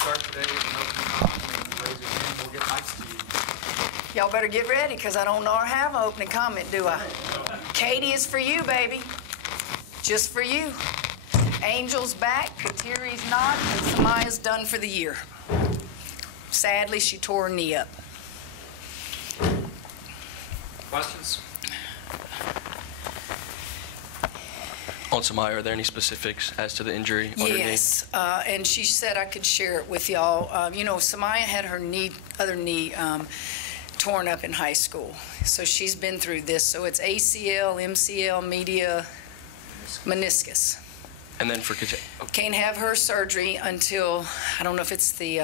start today with an opening comment. Raise your hand, we'll get mics to you. Y'all better get ready, because I don't know or have an opening comment, do I? Katie is for you, baby. Just for you. Angel's back, Katiri's not, and Samaya's done for the year. Sadly, she tore her knee up. Questions? On Samaya, are there any specifics as to the injury on her knee? Yes, and she said I could share it with y'all. You know, Samaya had her other knee torn up in high school. So she's been through this. So it's ACL, MCL, media, meniscus. And then for Can't have her surgery until, I don't know if it's the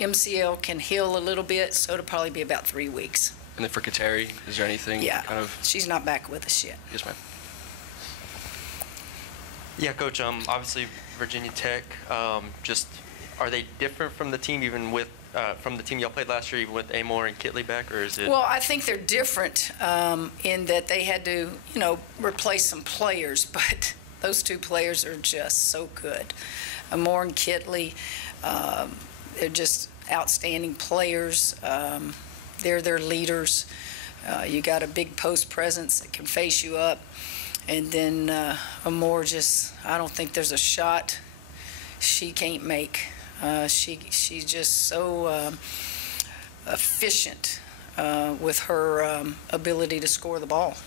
MCL can heal a little bit, so it'll probably be about 3 weeks. And then for Kateri, is there anything kind of? She's not back with us yet. Yes, ma'am. Yeah, Coach, obviously Virginia Tech, just are they different from the team even with, from the team y'all played last year, even with Amor and Kitley back, or is it? Well, I think they're different in that they had to, you know, replace some players, but those two players are just so good. Amor and Kitley, they're just outstanding players. They're their leaders. You got a big post presence that can face you up. And then Amor just, I don't think there's a shot she can't make. She's just so efficient with her ability to score the ball.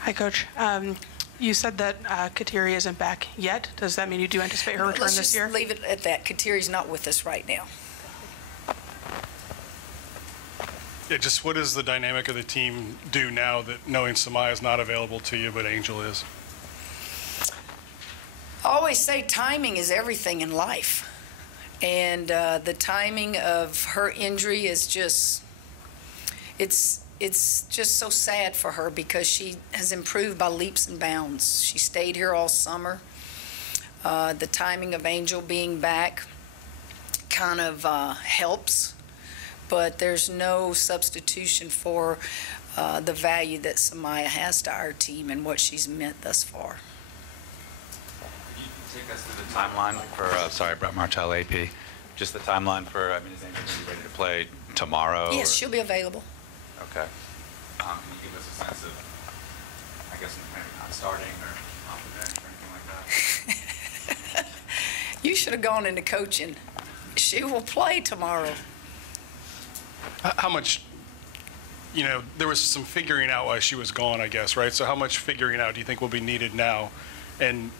Hi, Coach. You said that Kateri isn't back yet. Does that mean you do anticipate her return this year? Let's just leave it at that. Katiri's not with us right now. Yeah, just what does the dynamic of the team do now that knowing Samaya is not available to you, but Angel is? I always say timing is everything in life. And the timing of her injury is just, it's just so sad for her because she has improved by leaps and bounds. She stayed here all summer. The timing of Angel being back kind of helps, but there's no substitution for the value that Samaya has to our team and what she's meant thus far. Could you take us through the timeline for, sorry, Brett Martell, AP, just the timeline for, I mean, is Angel going to be ready to play tomorrow? Yes, she'll be available. Okay. Can you give us a sense of, I guess, maybe not starting or off the bench or anything like that? You should have gone into coaching. She will play tomorrow. How much, you know, there was some figuring out while she was gone, I guess, right? So how much figuring out do you think will be needed now? And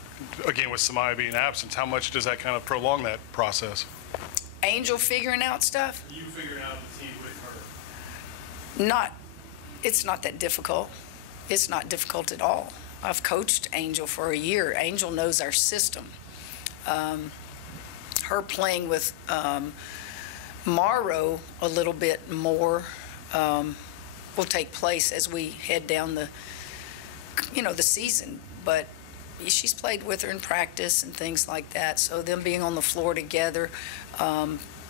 again, with Samaya being absent, how much does that kind of prolong that process? Angel figuring out stuff? You figuring out the team with her? It's not that difficult. It's not difficult at all. I've coached Angel for a year. Angel knows our system. Her playing with Morrow a little bit more will take place as we head down the season. But she's played with her in practice and things like that. So them being on the floor together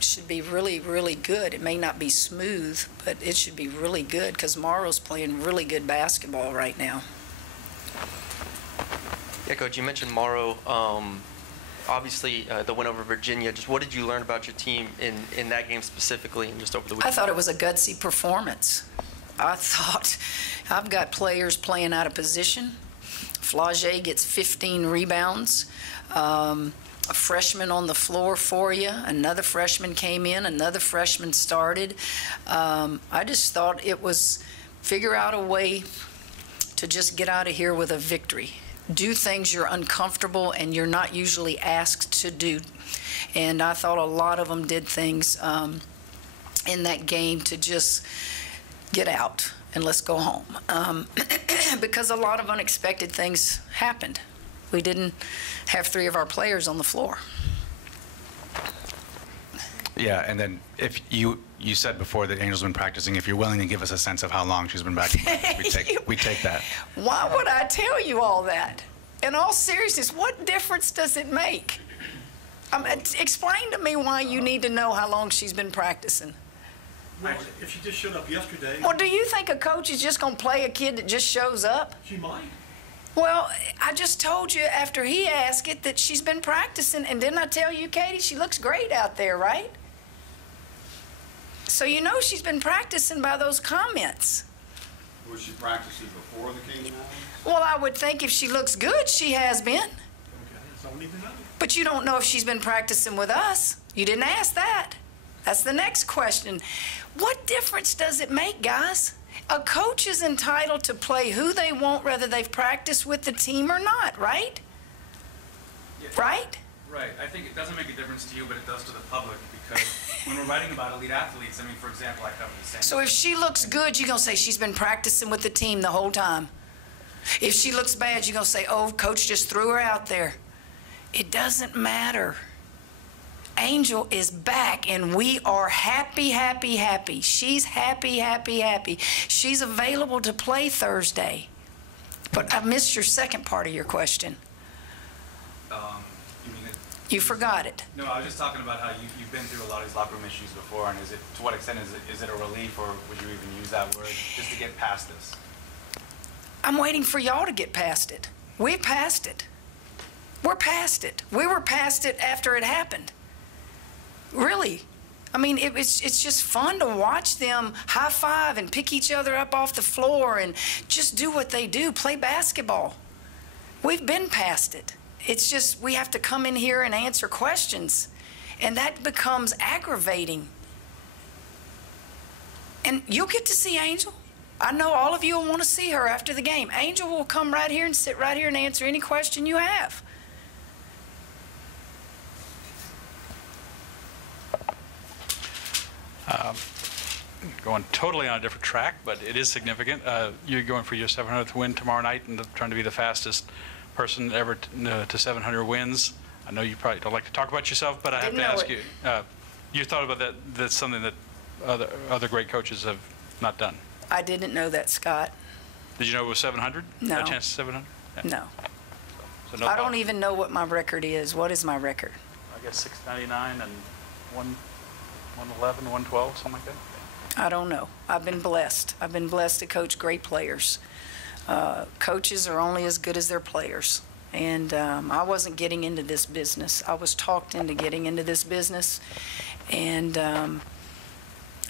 should be really, really good. It may not be smooth, but it should be really good because Morrow's playing really good basketball right now. Yeah, Coach, you mentioned Morrow. Obviously, the win over Virginia. Just what did you learn about your team in that game specifically and just over the weekend? I thought it was a gutsy performance. I thought I've got players playing out of position. Flage gets 15 rebounds. A freshman on the floor for you. Another freshman came in. Another freshman started. I just thought it was figure out a way to just get out of here with a victory. Do things you're uncomfortable and you're not usually asked to do. And I thought a lot of them did things in that game to just get out and let's go home. Because a lot of unexpected things happened. We didn't have 3 of our players on the floor. Yeah, and then if you said before that Angel's been practicing, if you're willing to give us a sense of how long she's been back, we take that. Why would I tell you all that? In all seriousness, what difference does it make? Explain to me why you need to know how long she's been practicing. Well, if she just showed up yesterday. Well, do you think a coach is just going to play a kid that just shows up? She might. Well, I just told you after he asked it that she's been practicing, and didn't I tell you, Katie, she looks great out there, right? So you know she's been practicing by those comments. Was she practicing before the Kingdom Hours? Well, I would think if she looks good, she has been. Okay, so I don't even know. But you don't know if she's been practicing with us. You didn't ask that. That's the next question. What difference does it make, guys? A coach is entitled to play who they want, whether they've practiced with the team or not, right? Yeah. Right? Right. I think it doesn't make a difference to you, but it does to the public, because when we're writing about elite athletes, I mean, for example, I cover the same. So if she looks good, you're going to say she's been practicing with the team the whole time. If she looks bad, you're going to say, oh, coach just threw her out there. It doesn't matter. Angel is back, and we are happy, happy, happy. She's happy, happy, happy. She's available to play Thursday. But I missed your second part of your question. You mean it? You forgot it. No, I was just talking about how you've been through a lot of these locker room issues before, and to what extent is it a relief, or would you even use that word just to get past this? I'm waiting for y'all to get past it. We're past it. We're past it. We were past it after it happened. Really. I mean, it's just fun to watch them high five and pick each other up off the floor and just do what they do, play basketball. We've been past it. It's just we have to come in here and answer questions, and that becomes aggravating. And you'll get to see Angel. I know all of you will want to see her after the game. Angel will come right here and sit right here and answer any question you have. Going totally on a different track, but it is significant. You're going for your 700th win tomorrow night and trying to be the fastest person ever to 700 wins. I know you probably don't like to talk about yourself, but I have to ask you, you thought about that? That's something that other great coaches have not done. I didn't know that, Scott. Did you know it was 700? No. A chance to 700? Yeah. No. So no I thought. don't even know what my record is. What is my record? I guess 699 and 111, 112, something like that. I don't know. I've been blessed. I've been blessed to coach great players. Coaches are only as good as their players. And I wasn't getting into this business. I was talked into getting into this business. And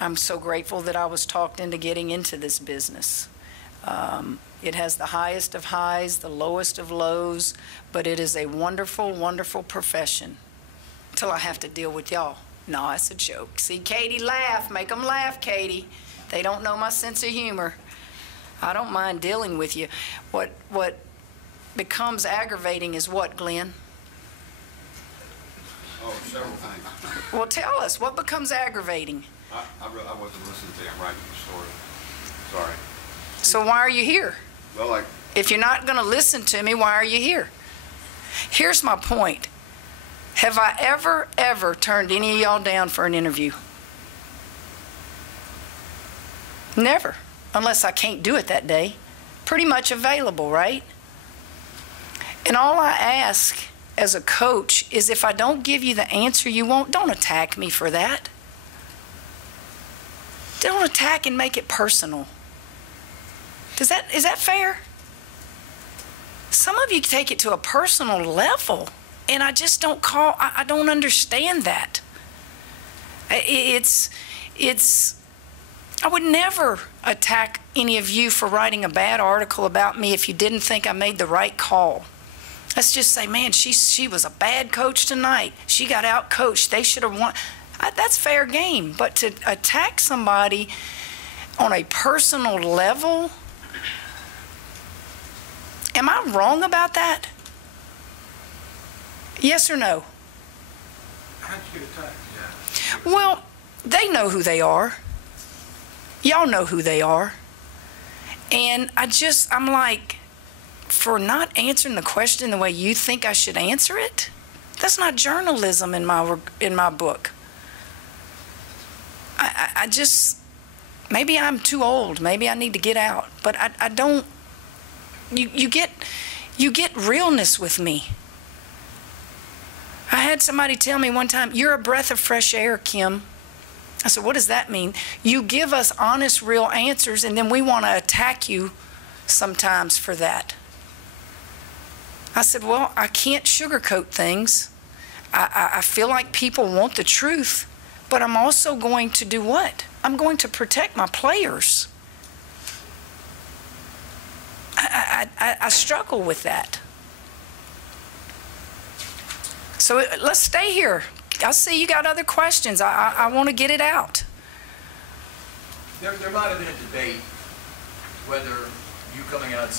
I'm so grateful that I was talked into getting into this business. It has the highest of highs, the lowest of lows, but it is a wonderful, wonderful profession until I have to deal with y'all. No, it's a joke. See, Katie laugh. Make them laugh, Katie. They don't know my sense of humor. I don't mind dealing with you. What becomes aggravating is what, Glenn? Oh, several things. Well, tell us. What becomes aggravating? I wasn't listening to him writing the story. Sorry. So why are you here? Well, If you're not going to listen to me, why are you here? Here's my point. Have I ever turned any of y'all down for an interview? Never, unless I can't do it that day. Pretty much available, right? And all I ask as a coach is if I don't give you the answer you want, don't attack me for that. Don't attack and make it personal. Is that fair? Some of you take it to a personal level. And I just don't I don't understand that. I would never attack any of you for writing a bad article about me if you didn't think I made the right call. Let's just say, man, she was a bad coach tonight. She got out-coached. They should have won. That's fair game. But to attack somebody on a personal level, am I wrong about that? Yes or no? How'd you get attacked? Well, they know who they are. Y'all know who they are. And I'm like, for not answering the question the way you think I should answer it, that's not journalism in my book. I just, maybe I'm too old. Maybe I need to get out. But I don't, you get realness with me. I had somebody tell me one time, you're a breath of fresh air, Kim. I said, what does that mean? You give us honest, real answers, and then we want to attack you sometimes for that. I said, well, I can't sugarcoat things. I feel like people want the truth, but I'm also going to do what? I'm going to protect my players. I struggle with that. So let's stay here. I see you got other questions. I want to get it out. There might have been a debate whether you coming out and saying